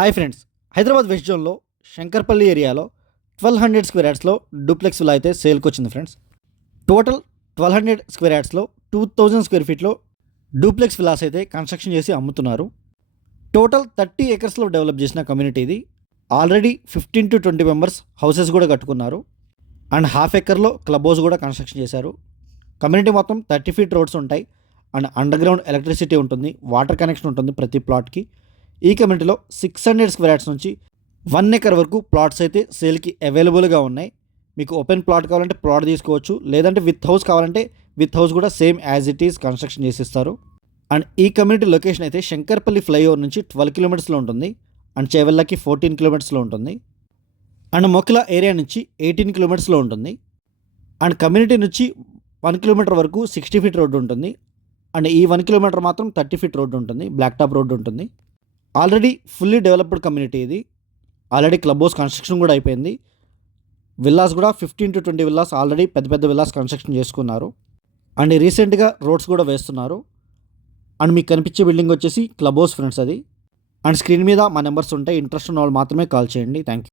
Hi friends, Hyderabad west జోన్లో శంకర్పల్లి ఏరియాలో 1200 square యార్డ్స్లో duplex విలా అయితే సేల్కి వచ్చింది ఫ్రెండ్స్. టోటల్ 1200 స్క్వేర్ యార్డ్స్లో 2000 స్క్వేర్ ఫీట్లో డూప్లెక్స్ విలాస్ అయితే కన్స్ట్రక్షన్ చేసి అమ్ముతున్నారు. టోటల్ 30 ఏకర్స్లో డెవలప్ చేసిన కమ్యూనిటీ ఇది. ఆల్రెడీ 15 to 20 మెంబర్స్ హౌసెస్ కూడా కట్టుకున్నారు అండ్ హాఫ్ ఎకర్లో క్లబ్ హౌస్ కూడా కన్స్ట్రక్షన్ చేశారు. కమ్యూనిటీ మొత్తం 30 feet రోడ్స్ ఉంటాయి అండ్ అండర్ గ్రౌండ్ ఎలక్ట్రిసిటీ ఉంటుంది, వాటర్ కనెక్షన్ ఉంటుంది ప్రతి ప్లాట్కి. ఈ కమ్యూనిటీలో 600 స్క్వేర్ యార్డ్స్ నుంచి 1 acre వరకు ప్లాట్స్ అయితే సేల్కి అవైలబుల్గా ఉన్నాయి. మీకు ఓపెన్ ప్లాట్ కావాలంటే ప్లాట్ తీసుకోవచ్చు, లేదంటే విత్ హౌస్ కావాలంటే విత్ హౌస్ కూడా same as it is construction చేసిస్తారు. అండ్ ఈ కమ్యూనిటీ లొకేషన్ అయితే శంకర్పల్లి ఫ్లైఓవర్ నుంచి 12 kilometers ఉంటుంది అండ్ చేవెళ్ళకి 14 kilometers ఉంటుంది అండ్ మొక్కల ఏరియా నుంచి 18 kilometers ఉంటుంది. అండ్ కమ్యూనిటీ నుంచి 1 kilometer వరకు 60 feet రోడ్డు ఉంటుంది అండ్ ఈ 1 kilometer మాత్రం 30 feet రోడ్డు ఉంటుంది, బ్లాక్ టాప్ రోడ్డు ఉంటుంది. ఆల్రెడీ ఫుల్లీ డెవలప్డ్ కమ్యూనిటీ ఇది. ఆల్రెడీ క్లబ్ హౌస్ కన్స్ట్రక్షన్ కూడా అయిపోయింది. విల్లాస్ కూడా 15 to 20 విల్లాస్ ఆల్రెడీ పెద్ద పెద్ద విల్లాస్ కన్స్ట్రక్షన్ చేసుకున్నారు అండ్ రీసెంట్గా రోడ్స్ కూడా వేస్తున్నారు. అండ్ మీకు కనిపించే బిల్డింగ్ వచ్చేసి క్లబ్ హౌస్ ఫ్రెండ్స్ అది. అండ్ స్క్రీన్ మీద మా నెంబర్స్ ఉంటాయి, ఇంట్రెస్ట్ ఉన్న వాళ్ళు మాత్రమే కాల్ చేయండి. Thank you.